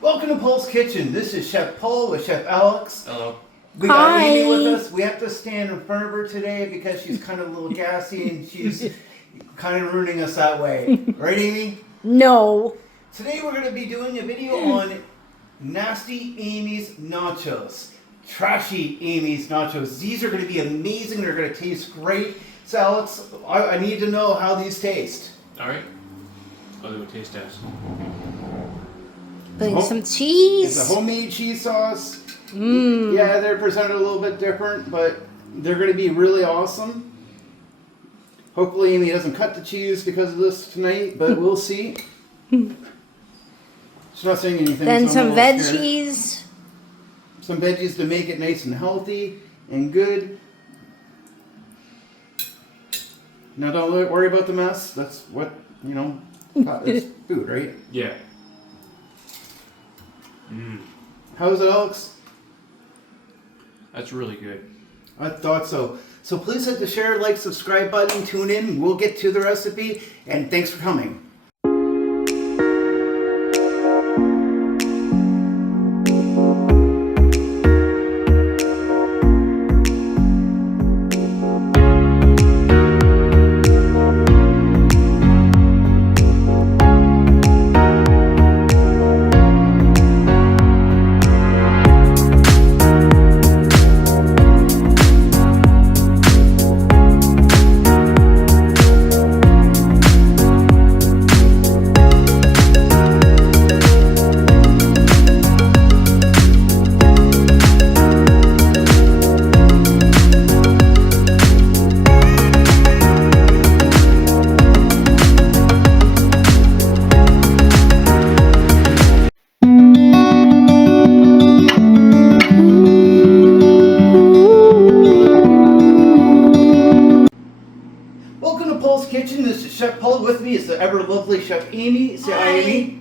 Welcome to Poul's Kitchen. This is Chef Poul with Chef Alex. Hello. We got Amy with us. We have to stand in front of her today because she's kind of a little gassy and she's kind of ruining us that way. Right, Amy? No. Today we're going to be doing a video on Nasty Amy's Nachos. Trashy Amy's Nachos. These are going to be amazing. They're going to taste great. So Alex, I need to know how these taste. Alright. I'll do a taste test. Putting some cheese. It's a homemade cheese sauce. Mmm. Yeah, they're presented a little bit different, but they're going to be really awesome. Hopefully Amy doesn't cut the cheese because of this tonight, but we'll see. She's not saying anything. Then so some I'm a little scared. veggies. Some veggies to make it nice and healthy and good. Now don't worry about the mess. That's what, you know, it's food, right? Yeah. Mmm. How's it, Alex? That's really good. I thought so. So please hit the share, like, subscribe button, tune in. We'll get to the recipe, and thanks for coming. Welcome to Poul's Kitchen. This is Chef Poul. With me is the ever lovely Chef Amy. Say hi, Amy.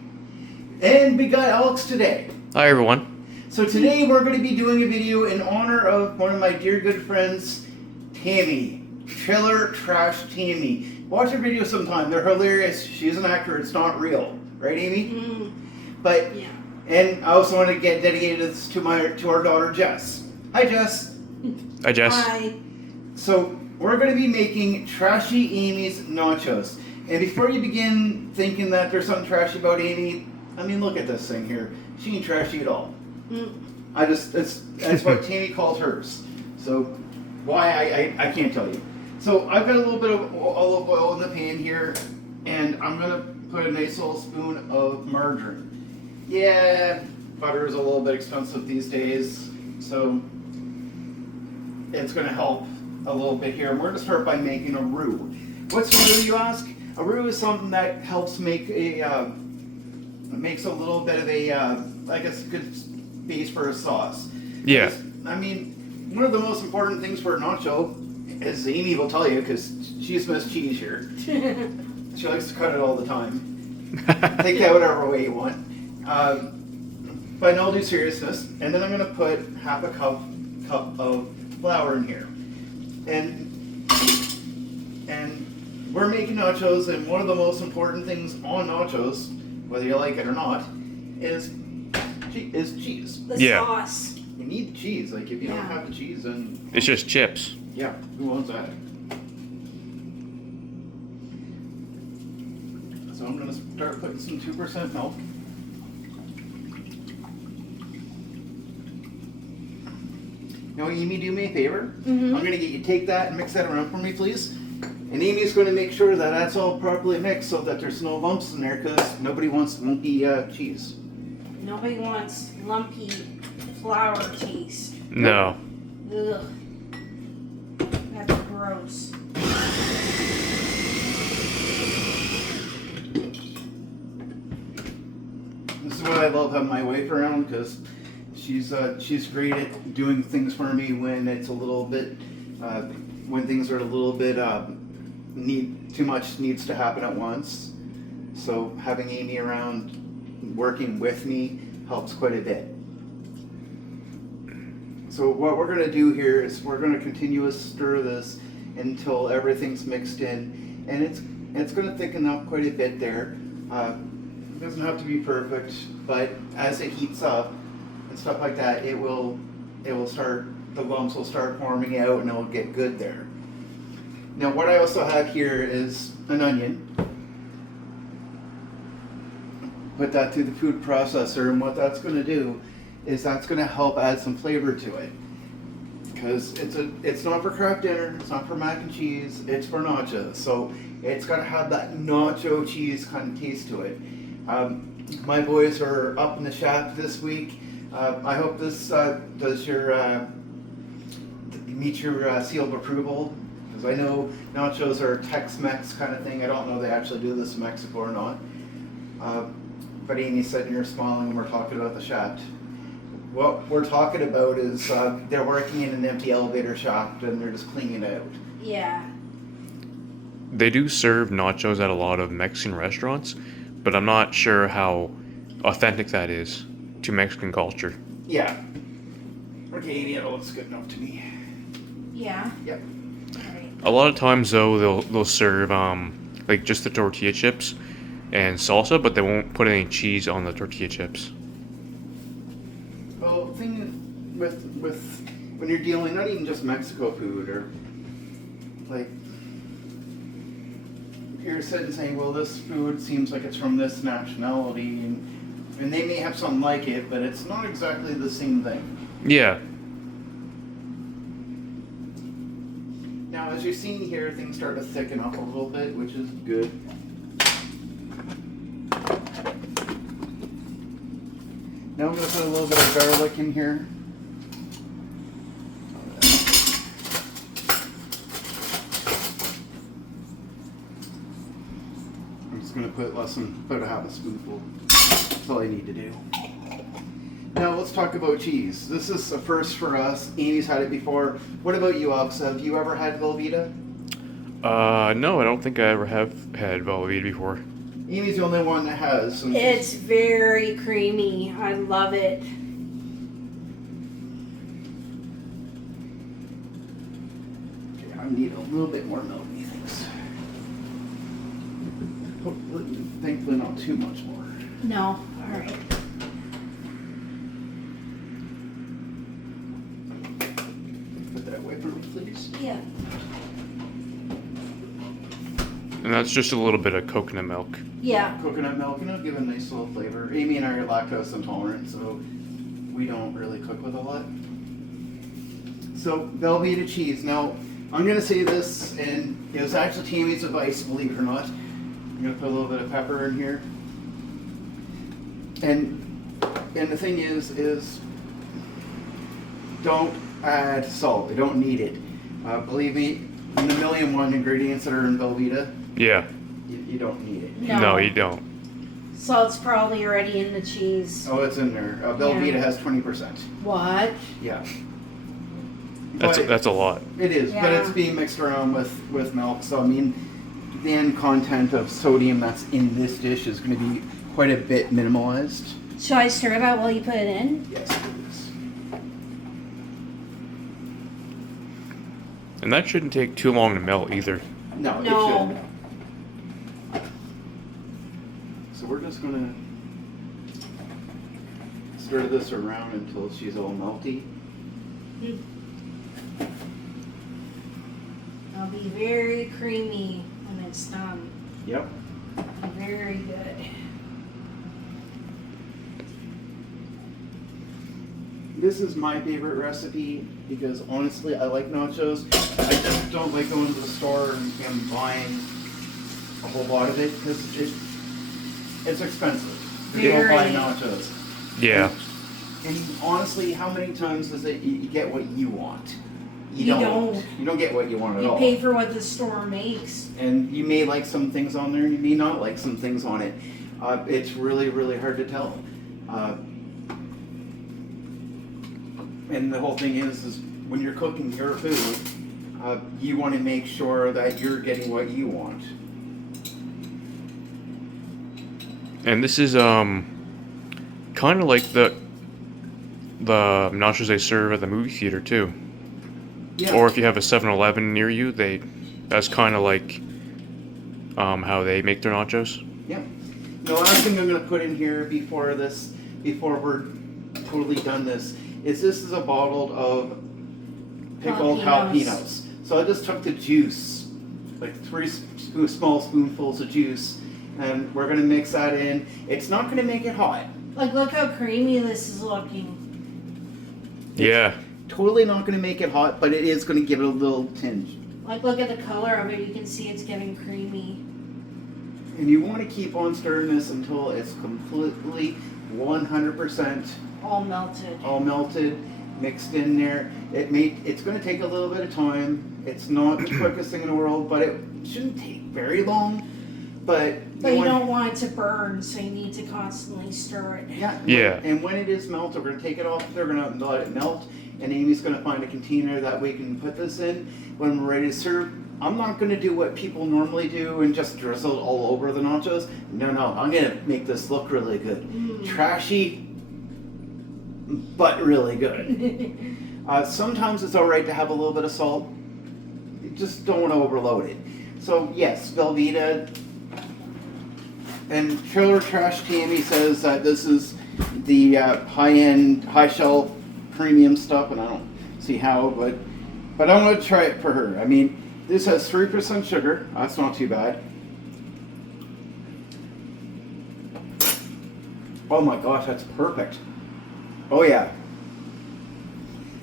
And we got Alex today. Hi, everyone. So today we're going to be doing a video in honor of one of my dear good friends, Tammy. Chiller Trash Tammy. Watch her video sometime. They're hilarious. She's an actor. It's not real. Right, Amy? Mm. But, Yeah. and I also want to get dedicated this to our daughter, Jess. Hi, Jess. Hi, Jess. Hi. So we're going to be making Trashy Amy's Nachos. And before you begin thinking that there's something trashy about Amy, I mean, look at this thing here. She ain't trashy at all. Mm. That's what Tammy calls hers. So why I can't tell you. So I've got a little bit of olive oil in the pan here, and I'm going to put a nice little spoon of margarine. Yeah, butter is a little bit expensive these days, so it's going to help a little bit here. We're going to start by making a roux. What's a roux, you ask? A roux is something that helps make makes a little bit of a, I guess, good base for a sauce. Yeah. I mean, one of the most important things for a nacho, as Amy will tell you, because she's Miss Cheese here. She likes to cut it all the time. Take that whatever way you want. But in all due seriousness, and then I'm going to put half a cup of flour in here. And we're making nachos, and one of the most important things on nachos, whether you like it or not, is cheese. The Yeah. sauce. You need cheese. Like, if you don't Yeah. have the cheese, then It's just chips. yeah, who wants that? So I'm gonna start putting some 2% milk. Now, Amy, do me a favor. Mhm. I'm gonna get you to take that and mix that around for me, please. And Amy's going to make sure that that's all properly mixed so that there's no lumps in there, because nobody wants lumpy cheese. Nobody wants lumpy flour cheese. No. Ugh. That's gross. This is what I love having my wife around, because she's great at doing things for me when it's a little bit when things are a little bit too much needs to happen at once. So having Amy around working with me helps quite a bit. So what we're going to do here is we're going to continuously stir this until everything's mixed in, and it's going to thicken up quite a bit there. It doesn't have to be perfect, but as it heats up and stuff like that, it will start, the lumps will start forming out and it'll get good there. Now what I also have here is an onion. Put that through the food processor, and what that's going to do is that's going to help add some flavor to it. Because it's not for craft dinner, it's not for mac and cheese, it's for nachos. So it's got to have that nacho cheese kind of taste to it. My boys are up in the shack this week. I hope this does meet your seal of approval. Because I know nachos are Tex-Mex kind of thing. I don't know if they actually do this in Mexico or not. But Amy's sitting here smiling and we're talking about the shaft. What we're talking about is they're working in an empty elevator shaft and they're just cleaning it out. Yeah. They do serve nachos at a lot of Mexican restaurants, but I'm not sure how authentic that is to Mexican culture. Yeah. Okay, Amy, it looks good enough to me. Yeah. Yep. Alright. A lot of times though they'll serve like just the tortilla chips and salsa, but they won't put any cheese on the tortilla chips. Well, the thing with when you're dealing not even just Mexico food or like you're sitting saying, well, this food seems like it's from this nationality, and they may have something like it, but it's not exactly the same thing. Yeah. Now, as you're seeing here, things start to thicken up a little bit, which is good. Now I'm going to put a little bit of garlic in here. I'm just going to put put a half a spoonful. That's all I need to do. Now let's talk about cheese. This is a first for us. Amy's had it before. What about you, Alex? Have you ever had Velveeta? No, I don't think I ever have had Velveeta before. Amy's the only one that has. It's very creamy. I love it. Okay, I need a little bit more milk, methinks. Thankfully, not too much more. No. Alright. Put that away for me, please. Yeah. And that's just a little bit of coconut milk. Yeah. Coconut milk, and it'll give a nice little flavor. Amy and I are lactose intolerant, so we don't really cook with a lot. So, Velveeta cheese. Now, I'm going to say this, and it was actually Tammy's advice, believe it or not. I'm going to put a little bit of pepper in here. And the thing is don't add salt. You don't need it. Believe me, in the 1,000,001 ingredients that are in Velveeta, Yeah. you don't need it. No, you don't. Salt's probably already in the cheese. Oh, it's in there. Velveeta has 20%. What? Yeah. That's a lot. It is, but Yeah. it's being mixed around with milk. So I mean, the end content of sodium that's in this dish is going to be quite a bit minimalized. Shall I stir that while you put it in? Yes, please. And that shouldn't take too long to melt either. No, No. it shouldn't. So we're just going to stir this around until she's all melty. It'll be very creamy when it's done. Yep. It'll be very good. This is my favorite recipe because honestly, I like nachos. I just don't like going to the store and buying a whole lot of it because it's expensive. You don't buy Very. nachos. Yeah. And honestly, how many times does it you get what you want? You don't. You don't get what you want at You all. pay for what the store makes. And you may like some things on there, and you may not like some things on it. It's really, really hard to tell. And the whole thing is when you're cooking your food, you want to make sure that you're getting what you want. And this is kind of like the nachos they serve at the movie theater too. Yeah. Or if you have a 7-Eleven near you, that's kind of like how they make their nachos. Yeah. the last thing I'm going to put in here before we're totally done this is a bottle of pickled jalapenos. So I just took the juice, like 3 small spoonfuls of juice, and we're going to mix that in. It's not going to make it hot. Like, look how creamy this is looking. Yeah. Totally not going to make it hot, but it is going to give it a little tinge. Like, look at the color of it. You can see it's getting creamy. And you want to keep on stirring this until it's completely 100% All melted. Mixed in there. It's going to take a little bit of time. It's not the quickest thing in the world, but it shouldn't take very long. But you don't want it to burn, so you need to constantly stir it. Yeah. And when it is melted, we're going to take it off. They're going to let it melt. And Amy's going to find a container that we can put this in when we're ready to serve. I'm not going to do what people normally do and just drizzle it all over the nachos. No, I'm going to make this look really good. Trashy, but really good. Sometimes it's all right to have a little bit of salt. You just don't want to overload it. So yes, Velveeta. And Trailer Trashy Aimee says that this is the high-end, high-shelf premium stuff, and I don't see how, but I'm going to try it for her. I mean, this has 3% sugar. That's not too bad. Oh my gosh, that's perfect. Oh yeah.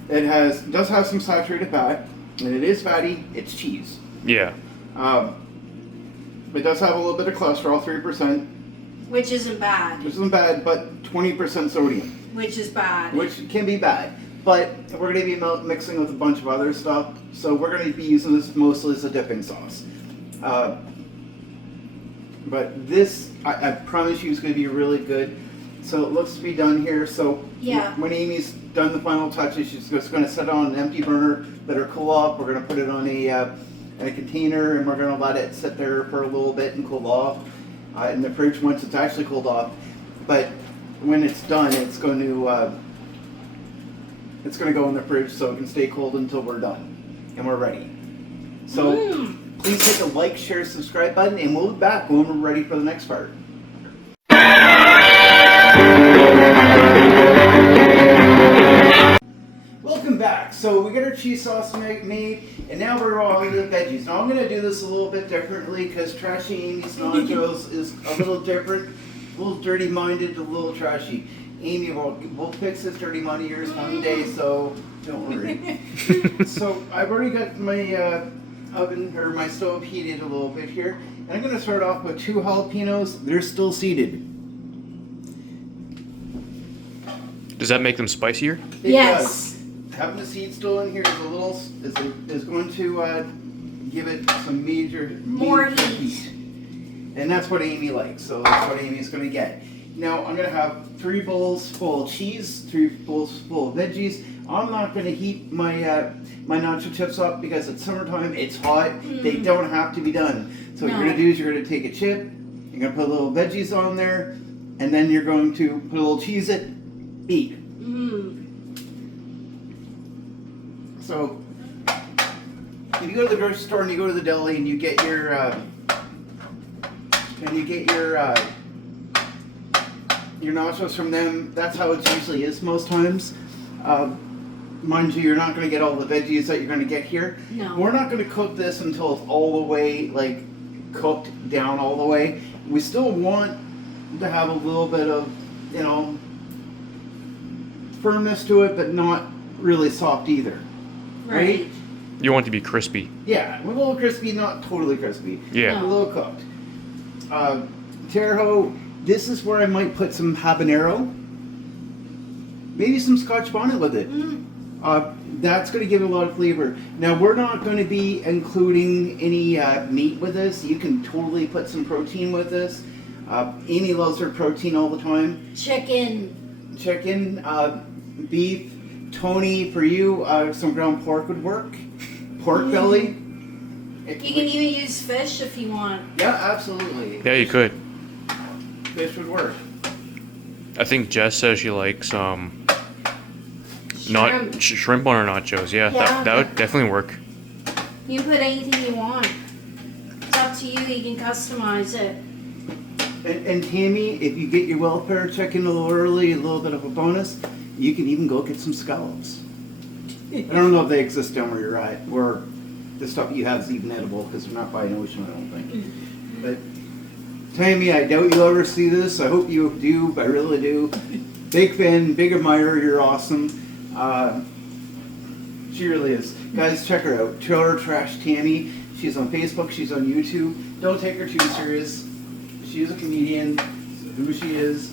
It does have some saturated fat, and it is fatty. It's cheese. Yeah. It does have a little bit of cholesterol, 3%. Which isn't bad. Which isn't bad, but 20% sodium. Which is bad. Which can be bad. But we're going to be mixing with a bunch of other stuff, so we're going to be using this mostly as a dipping sauce. But this, I promise you, is going to be really good. So it looks to be done here. So yeah. When Amy's done the final touches, she's just going to set it on an empty burner, let her cool off. We're going to put it on a container, and we're going to let it sit there for a little bit and cool off in the fridge once it's actually cooled off. But when it's done, it's going to go in the fridge so it can stay cold until we're done and we're ready. So please hit the like, share, subscribe button, and we'll be back when we're ready for the next part. Welcome back. So we got our cheese sauce made, and now we're on the veggies. Now I'm going to do this a little bit differently because Trashy Aimee's nachos is a little different, a little dirty-minded, a little trashy. Aimee will fix this dirty mind of yours one day, so don't worry. So I've already got my oven or my stove heated a little bit here, and I'm going to start off with 2 jalapenos. They're still seeded. Does that make them spicier? It yes. does. Having the seed still in here is going to give it some more heat. And that's what Aimee likes, so that's what Amy's going to get. Now I'm going to have 3 bowls full of cheese, 3 bowls full of veggies. I'm not going to heat my my nacho chips up because it's summertime, it's hot, they don't have to be done. So what you're going to do is you're going to take a chip, you're going to put a little veggies on there, and then you're going to put a little cheese in, eat. So, if you go to the grocery store and you go to the deli and you get your nachos from them, that's how it usually is most times. Mind you, you're not going to get all the veggies that you're going to get here. No. We're not going to cook this until it's all the way cooked down all the way. We still want to have a little bit of, firmness to it, but not really soft either. Right? You want it to be crispy. Yeah, a little crispy, not totally crispy. Yeah. A little cooked. Terre Haute, this is where I might put some habanero. Maybe some Scotch bonnet with it. That's going to give it a lot of flavor. Now, we're not going to be including any meat with this. You can totally put some protein with this. Aimee loves her protein all the time. Chicken, beef. Tony, for you, some ground pork would work. Pork belly. You can even use fish if you want. Yeah, absolutely. Yeah, you could. Fish would work. I think Jess says she likes Shrimp. shrimp on her nachos. Yeah, that would definitely work. You can put anything you want. It's up to you. You can customize it. And Tammy, if you get your welfare check in a little early, a little bit of a bonus, you can even go get some scallops. I don't know if they exist down where you're at, or the stuff you have is even edible because they're not by an ocean, I don't think. But Tammy, I doubt you'll ever see this. I hope you do. I really do. Big fan, big admirer. You're awesome. She really is. Guys, check her out. Trailer Trash Tammy. She's on Facebook. She's on YouTube. Don't take her too serious. She is a comedian, who she is,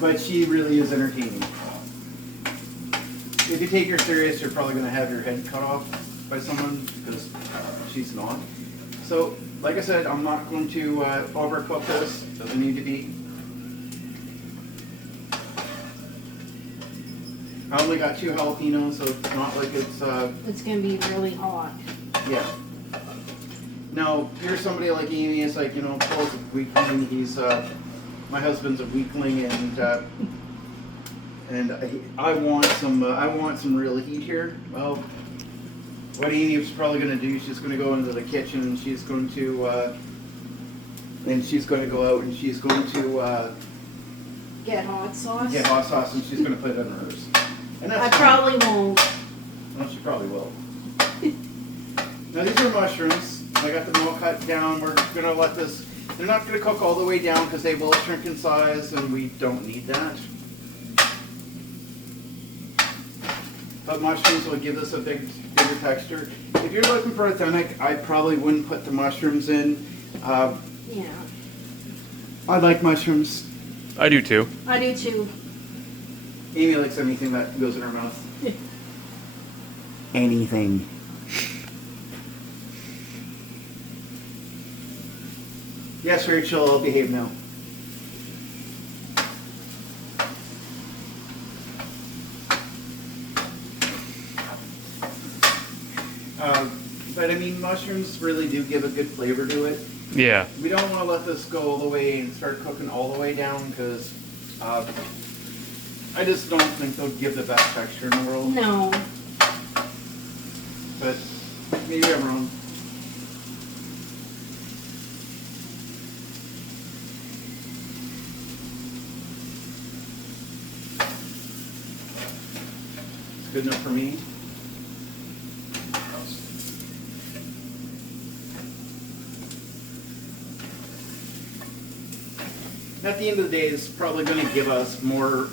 but she really is entertaining. If you take her serious, you're probably going to have your head cut off by someone because she's not. So, like I said, I'm not going to overcook this. Doesn't need to be. I only got 2 jalapenos, so it's not like it's... It's going to be really hot. Yeah. Now, here's somebody like Amy. It's like, you know, Paul's a weakling. He's my husband's a weakling, and I want some real heat here. Well, what Amy's probably going to do, she's going to go into the kitchen and she's going to go out and she's going to Get hot sauce? get hot sauce and she's going to put it in hers. And I that's fine. probably won't. Well, she probably will. Now these are mushrooms. I got them all cut down. We're going to let this, they're not going to cook all the way down because they will shrink in size and we don't need that. But mushrooms will give us a bigger texture. If you're looking for authentic, I probably wouldn't put the mushrooms in. Yeah. I like mushrooms. I do too. I do too. Amy likes anything that goes in her mouth. Anything. Yes, Rachel, I'll behave now. But I mean, mushrooms really do give a good flavor to it. Yeah. We don't want to let this go all the way and start cooking all the way down because I just don't think they'll give the best texture in the world. No. But maybe I'm wrong. It's good enough for me. At the end of the day, it's probably going to give us more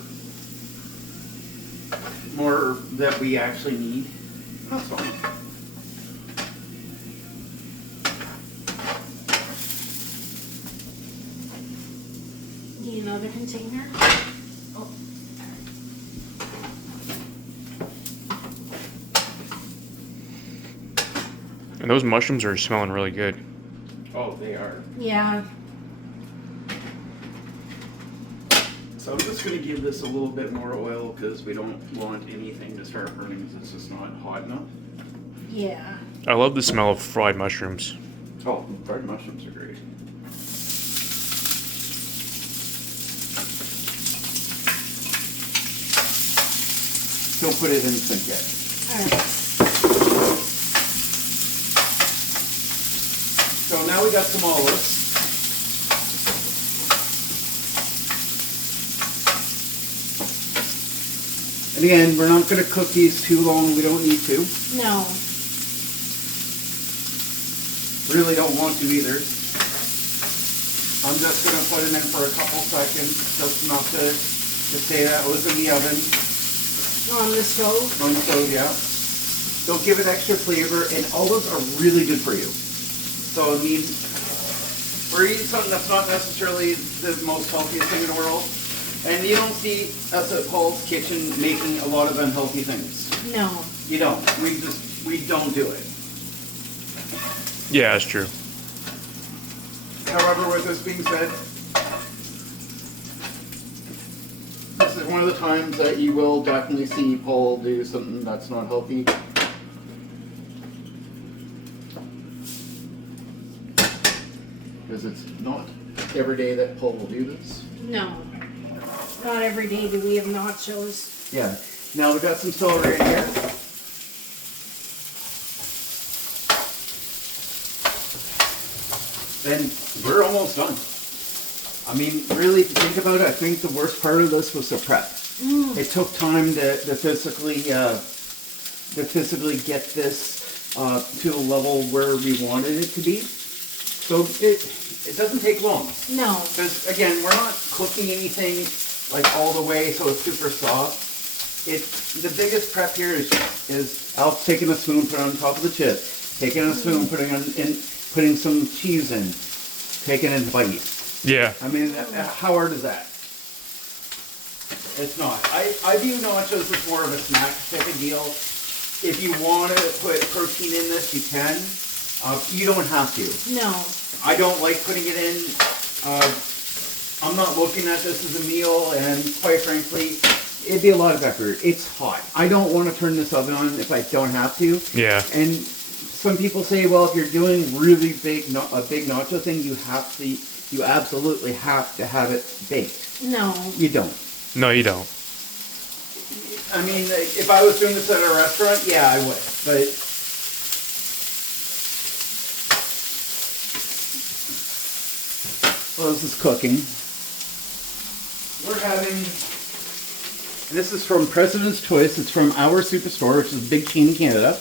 that we actually need. That's fine. Need another container? Oh. And those mushrooms are smelling really good. Oh, they are. Yeah. So I'm just going to give this a little bit more oil because we don't want anything to start burning because it's just not hot enough. Yeah. I love the smell of fried mushrooms. Oh, fried mushrooms are great. Don't put it in the sink yet. Alright. So now we got some olives. And again, we're not going to cook these too long. We don't need to. No. Really don't want to either. I'm just going to put it in for a couple seconds, just enough to say that it was in the oven. On the stove? On the stove, yeah. They'll give it extra flavor, and olives are really good for you. So, I mean, we're eating something that's not necessarily the most healthiest thing in the world. And you don't see us at Paul's Kitchen making a lot of unhealthy things. No. You don't. We don't do it. Yeah, that's true. However, with this being said, this is one of the times that you will definitely see Paul do something that's not healthy. Because it's not every day that Paul will do this. No. Not every day do we have nachos. Yeah. Now we've got some celery in here. Then we're almost done. I mean, really, if you think about it, I think the worst part of this was the prep. It took time to physically get this to a level where we wanted it to be. So it doesn't take long. No. Because again, we're not cooking anything like all the way so it's super soft. The biggest prep here is I'll taking a spoon, put it on top of the chip, taking a spoon, putting some cheese in, taking it in bites. Yeah. I mean, how hard is that? It's not. I view nachos as more of a snack type of deal. If you want to put protein in this, you can. You don't have to. No. I don't like putting it in. I'm not looking at this as a meal, and quite frankly, it'd be a lot of effort. It's hot. I don't want to turn this oven on if I don't have to. Yeah. And some people say, well, if you're doing really a big nacho thing, you absolutely have to have it baked. No. You don't. No, you don't. I mean, if I was doing this at a restaurant, yeah, I would. But well, this is cooking. We're having, and this is from President's Choice. It's from Our Superstore, which is a big chain in Canada.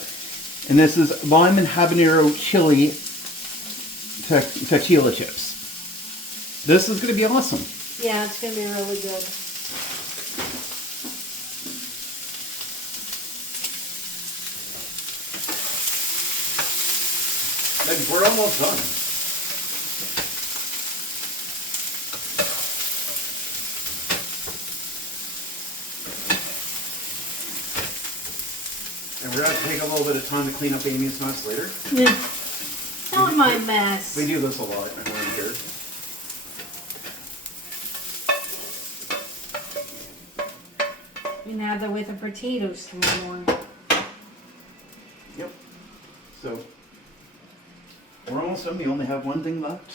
And this is lime and habanero chili tequila chips. This is going to be awesome. Yeah, it's going to be really good. Like, we're almost done. And we're going to take a little bit of time to clean up Amy's mess later. Not my mess. We do this a lot around here. We can have that with the potatoes tomorrow morning. Yep. So, we're almost done. We only have one thing left.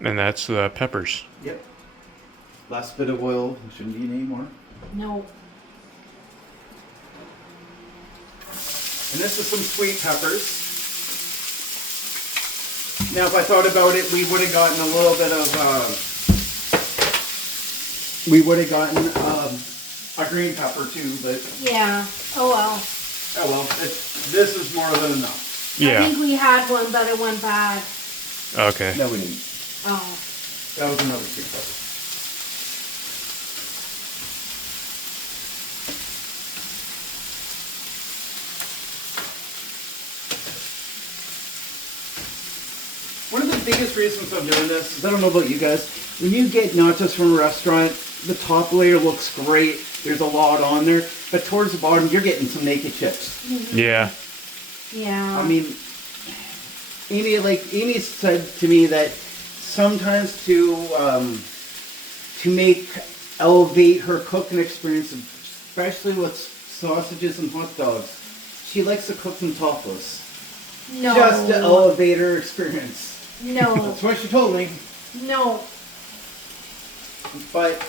And that's the peppers. Yep. Last bit of oil. Shouldn't need any more. No. And this is some sweet peppers. Now, if I thought about it, we would have gotten a little bit of, a green pepper too, but Yeah. Oh well. oh well, this is more than enough. Yeah. I think we had one, but it went bad. Okay. No, we didn't. Oh. That was another sweet pepper. One of the biggest reasons I'm doing this is, I don't know about you guys, when you get nachos from a restaurant, the top layer looks great, there's a lot on there, but towards the bottom you're getting some naked chips. Yeah. Yeah. I mean, Amy said to me that sometimes to elevate her cooking experience, especially with sausages and hot dogs, she likes to cook them topless. No. Just to elevate her experience. No. That's what she told me. No. But,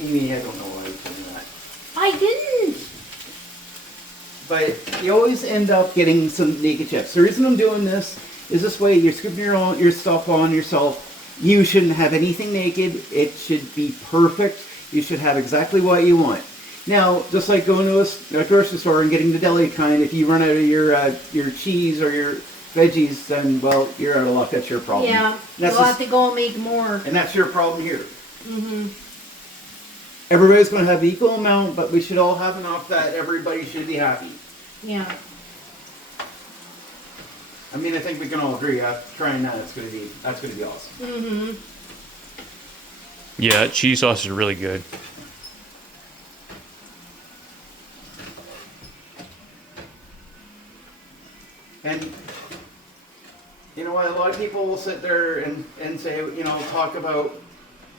Amy, I don't know why you told me that. I didn't. But you always end up getting some naked chips. The reason I'm doing this is this way you're scooping your stuff on yourself. You shouldn't have anything naked. It should be perfect. You should have exactly what you want. Now, just like going to a grocery store and getting the deli kind, if you run out of your cheese or your veggies, then, well, you're out of luck. That's your problem. Yeah. That's We'll have to go and make more. and that's your problem here. Mm-hmm. Everybody's going to have the equal amount, but we should all have enough that everybody should be happy. Yeah. I mean, I think we can all agree after trying that, that's going to be awesome. Mm-hmm. Yeah, that cheese sauce is really good. And you know what? A lot of people will sit there and say, talk about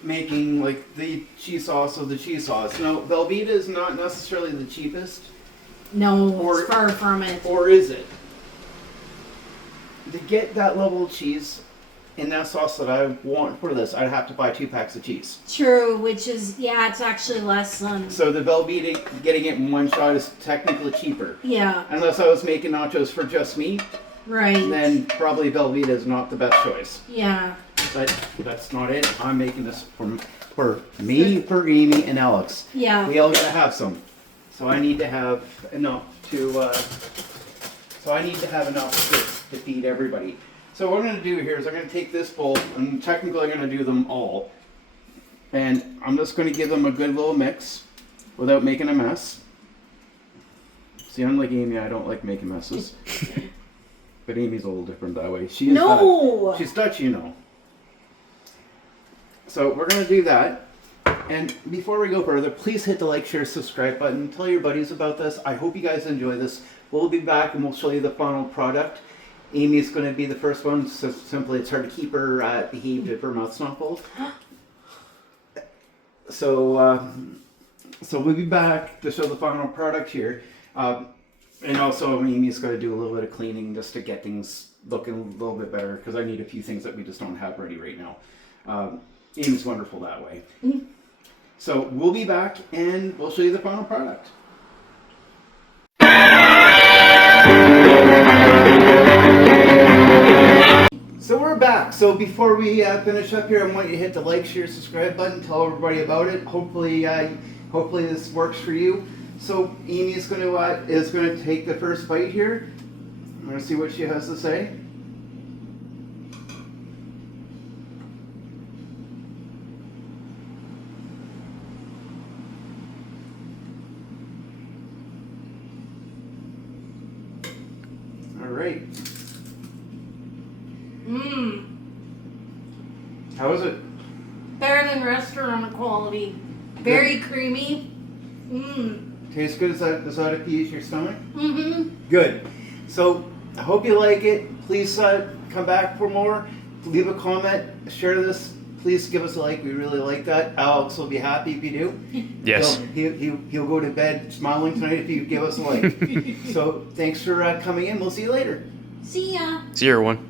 making like the cheese sauce of the cheese sauce. No, Velveeta is not necessarily the cheapest. No, Or- it's far from it. Or is it? To get that level of cheese in that sauce that I want for this, I'd have to buy 2 packs of cheese. True, which is, yeah, it's actually less than, So the Velveeta, getting it in one shot is technically cheaper. yeah, Unless I was making nachos for just me, right. then probably Velveeta is not the best choice. Yeah. But that's not it. I'm making this for me, for Amy, and Alex. Yeah. We all gotta have some. So I need to have enough to. To feed everybody. So what I'm gonna do here is I'm gonna take this bowl, and technically I'm gonna do them all, and I'm just gonna give them a good little mix, without making a mess. See, unlike Amy, I don't like making messes. But Amy's a little different that way. She is No! she's Dutch, you know. So we're gonna do that. And before we go further, please hit the like, share, subscribe button. Tell your buddies about this. I hope you guys enjoy this. We'll be back and we'll show you the final product. Amy's going to be the first one, so simply it's hard to keep her behaved if her mouth's not full. So we'll be back to show the final product here. And also Amy's going to do a little bit of cleaning just to get things looking a little bit better, because I need a few things that we just don't have ready right now. Amy's wonderful that way. Mm-hmm. So we'll be back and we'll show you the final product. So we're back. So before we finish up here, I want you to hit the like, share, subscribe button. Tell everybody about it. Hopefully this works for you. So Amy is going to take the first bite here. I'm going to see what she has to say. All right. Mmm. How is it? Better than restaurant quality. Very creamy. Mmm. Tastes good? Does that appease your stomach? Mm-hmm. Good. So I hope you like it. Please come back for more. Leave a comment. Share this. Please give us a like. We really like that. Alex will be happy if you do. Yes. He'll go to bed smiling tonight if you give us a like. So thanks for coming in. We'll see you later. See ya. See you, everyone.